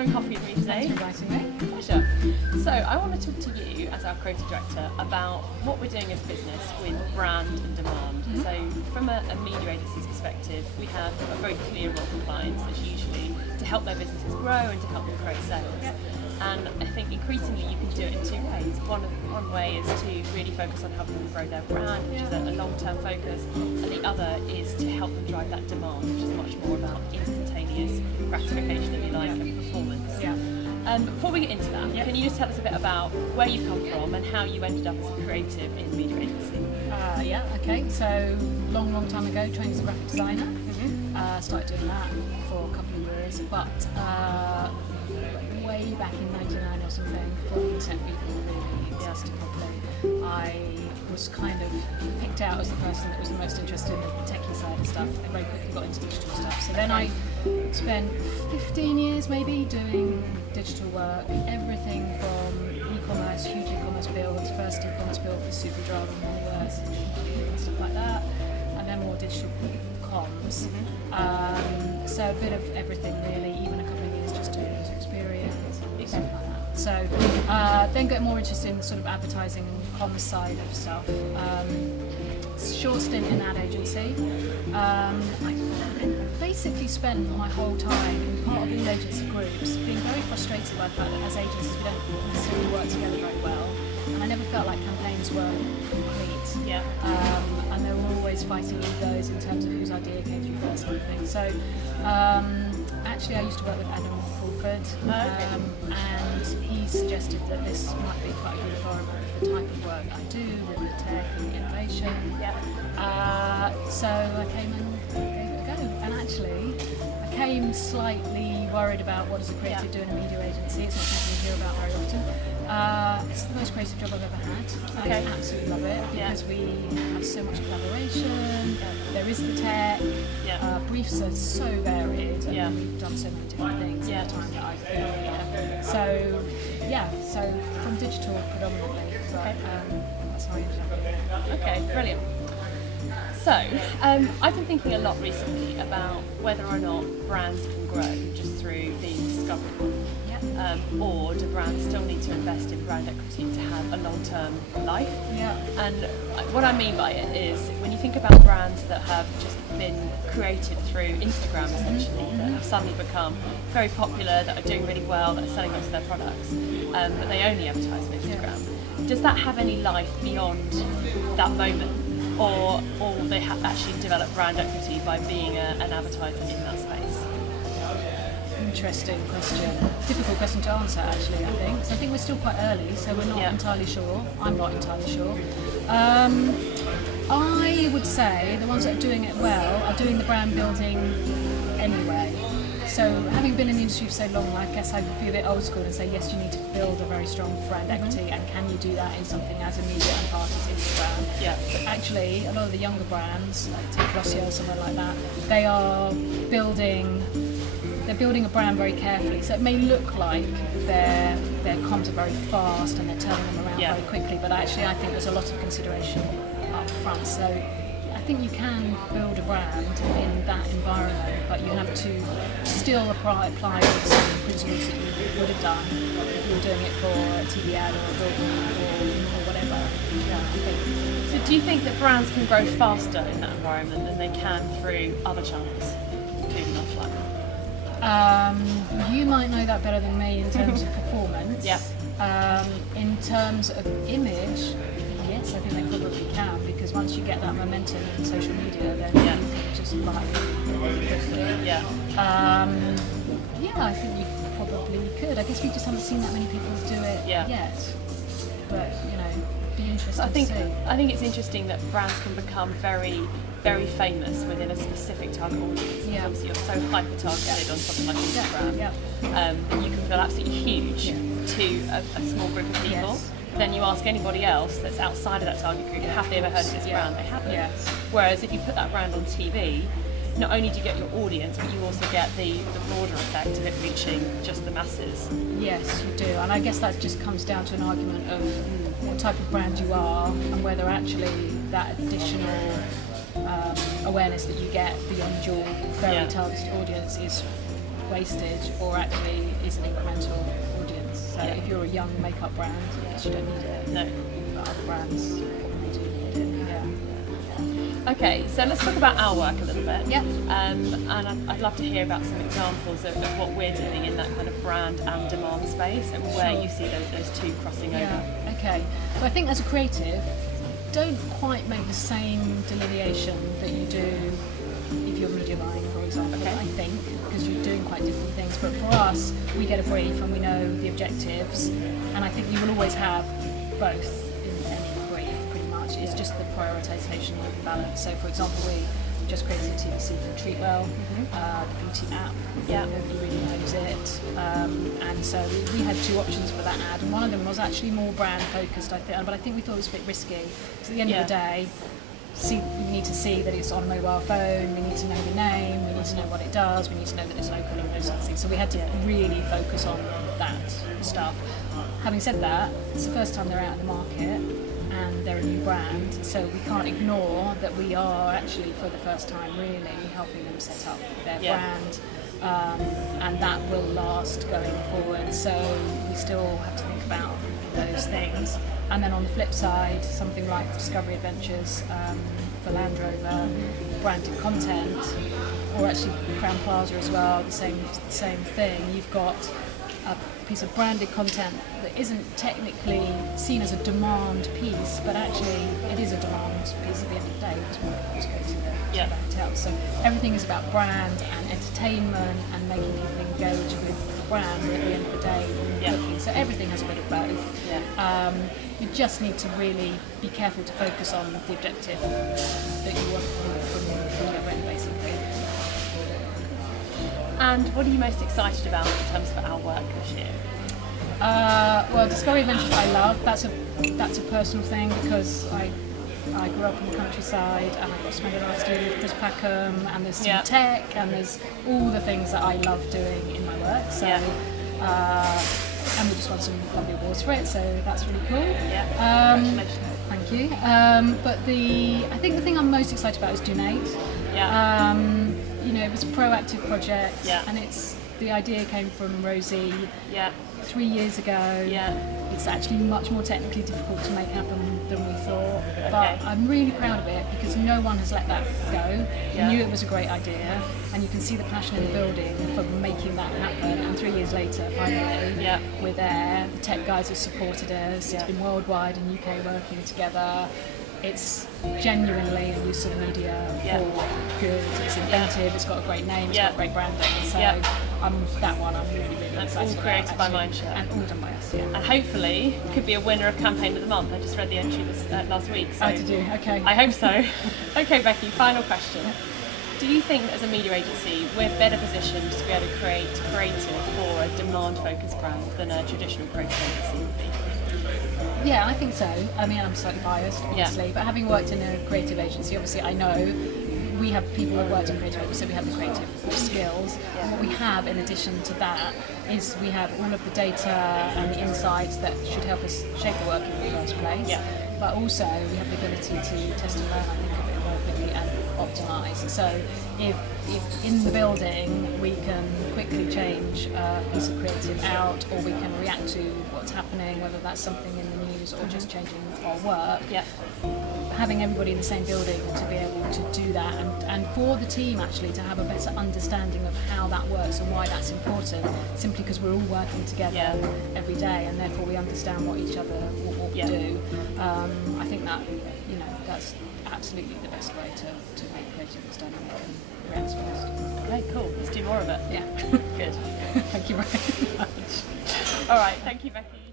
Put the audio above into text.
having coffee with me today. Thanks for inviting me. Pleasure. So I want to talk to you as our creative director about what we're doing as a business with brand and demand. So from a media agency's perspective, we have a very clear role for clients that's usually to help their businesses grow and to help them create sales. Yep. And I think increasingly you can do it in two ways. One way is to really focus on helping them grow their brand, which is a long-term focus, and the other is to help them drive that demand, which is much more about instantaneous gratification, if you like, and performance. Yeah. Before we get into that, can you just tell us a bit about where you come from and how you ended up as a creative in media agency? Okay. So long time ago, trained as a graphic designer. Started doing that for a couple of years, but way back in '99 or something, before the internet really existed properly, I was kind of picked out as the person that was the most interested in the techie side of stuff. I very quickly got into digital stuff. So then I spent 15 years maybe doing digital work, everything from e-commerce, huge e-commerce builds, first e-commerce build for Superdrug in the US, stuff like that, and then more digital comms. So a bit of everything really, even a couple of years just doing user experience, something like that. So then got more interested in the sort of advertising and comms side of stuff. Short stint in ad agency. I basically spent my whole time in part of lead agency groups being very frustrated by the fact that as agencies we don't necessarily work together very well, and I never felt like campaigns were complete. Yeah. And they were always fighting egos in terms of whose idea came through first kind of thing. So actually I used to work with Adam Crawford, and he suggested that this might be quite a good environment for the type of work I do with the tech and the innovation. So I came and gave it a go, and actually I came slightly worried about what does a creative do in a media agency. It's not something you hear about very often. It's the most creative job I've ever had. I absolutely love it because we have so much collaboration, there is the tech, briefs are so varied, and we've done so many different things in the time that I've been here. So from digital predominantly, but that's how I ended up doing it. Okay, brilliant. So, I've been thinking a lot recently about whether or not brands can grow just through the discovery, or do brands still need to invest in brand equity to have a long-term life? And what I mean by it is, when you think about brands that have just been created through Instagram essentially, that have suddenly become very popular, that are doing really well, that are selling lots of their products, but they only advertise on Instagram, does that have any life beyond that moment? Or they have actually developed brand equity by being an advertiser in that space? Interesting question. Difficult question to answer actually, I think. So I think we're still quite early, so we're not entirely sure. I'm not entirely sure. I would say the ones that are doing it well are doing the brand building anyway. So having been in the industry for so long, I guess I would be a bit old school and say yes, you need to build a very strong brand equity, and can you do that in something as immediate and fast as Instagram? But actually, a lot of the younger brands, like take Glossier or somewhere like that, they are building a brand very carefully. So it may look like their comms are very fast and they're turning them around very quickly, but actually I think there's a lot of consideration up front. So I think you can build a brand in that environment, but you have to still apply the same principles that you would have done if you were doing it for a TV ad or a billboard or whatever. I think. So do you think that brands can grow faster in that environment than they can through other channels, including offline? You might know that better than me in terms of performance. In terms of image, yes, I think they probably can, because once you get that momentum in social media, then you can just like really quickly. I think you probably could. I guess we just haven't seen that many people do it yet. But be interesting to see. I think it's interesting that brands can become very, very famous within a specific target audience. Obviously, you're so hyper-targeted on something like Instagram that you can feel absolutely huge to a small group of people. Then you ask anybody else that's outside of that target group, have they ever heard of this brand? They haven't. Whereas if you put that brand on TV, not only do you get your audience, but you also get the broader effect of it reaching just the masses. Yes, you do. And I guess that just comes down to an argument of what type of brand you are and whether actually that additional awareness that you get beyond your very targeted audience is wastage or actually is an incremental audience. So if you're a young makeup brand, yes, you don't need it. No. But other brands probably do need it. Yeah. Okay, so let's talk about our work a little bit. Yeah. And I'd love to hear about some examples of what we're doing in that kind of brand and demand space, and where you see those two crossing over. Yeah. Okay. Well, I think as a creative, don't quite make the same delineation that you do if you're media buying, for example. Okay. I think, because you're doing quite different things. But for us, we get a brief and we know the objectives, and I think you will always have both in any brief, pretty much. It's just the prioritisation of the balance. So, for example, we just created a TVC for Treatwell, the beauty app. Yeah. Nobody really knows it, and so we had two options for that ad, and one of them was actually more brand focused, I think, but I think we thought it was a bit risky. Because at the end of the day, we need to see that it's on a mobile phone, we need to know the name, we need to know what it does, we need to know that it's local and those sorts of things. So we had to really focus on that stuff. Having said that, it's the first time they're out in the market and they're a new brand, so we can't ignore that we are actually for the first time really helping them set up their brand, and that will last going forward. So we still have to think about those things. And then on the flip side, something like Discovery Adventures for Land Rover, branded content, or actually Crown Plaza as well, the same thing. You've got a piece of branded content that isn't technically seen as a demand piece, but actually it is a demand piece at the end of the day because more people go to the hotel. So everything is about brand and entertainment and making people engage with the brand at the end of the day. So everything has a bit of both. You just need to really be careful to focus on the objective that you want from the other end, basically. And what are you most excited about in terms of our work this year? Well, Discovery Adventures I love. That's a personal thing because I grew up in the countryside and I got to spend a lot of time with Chris Packham, and there's some tech and there's all the things that I love doing in my work. So, and we just won some lovely awards for it, so that's really cool. Congratulations. Thank you. But I think the thing I'm most excited about is Donate. It was a proactive project, and the idea came from Rosie 3 years ago. It's actually much more technically difficult to make happen than we thought, but I'm really proud of it because no one has let that go. We knew it was a great idea, and you can see the passion in the building for making that happen, and 3 years later, finally, we're there. The tech guys have supported us. It's been worldwide and UK working together. It's genuinely a use of media for good. It's inventive, it's got a great name, it's got great branding. So I'm really, really excited all created by Mindshare. And all done by us, And hopefully could be a winner of Campaign of the Month. I just read the entry last week. So did you? Okay. I hope so. Okay, Becky, final question. Do you think that as a media agency we're better positioned to be able to create creative for a demand-focused brand than a traditional creative agency would be? Yeah, I think so. I mean, I'm slightly biased, obviously, but having worked in a creative agency, obviously I know we have people who have worked in creative agencies, so we have the creative skills. What we have in addition to that is we have all of the data and the insights that should help us shape the work in the first place. But also we have the ability to test and learn, I think, a bit more quickly and optimise. So if in the building we can quickly change a piece of creative out, or we can react to what's happening, whether that's something in the news or just changing our work, having everybody in the same building to be able to do that, and for the team actually to have a better understanding of how that works and why that's important, simply because we're all working together every day, and therefore we understand what each other what we do. I think that that's absolutely the best way to make creative and dynamic and reacts fast. Okay, cool. Let's do more of it. Yeah. Good. Thank you very much. All right. Thank you, Becky.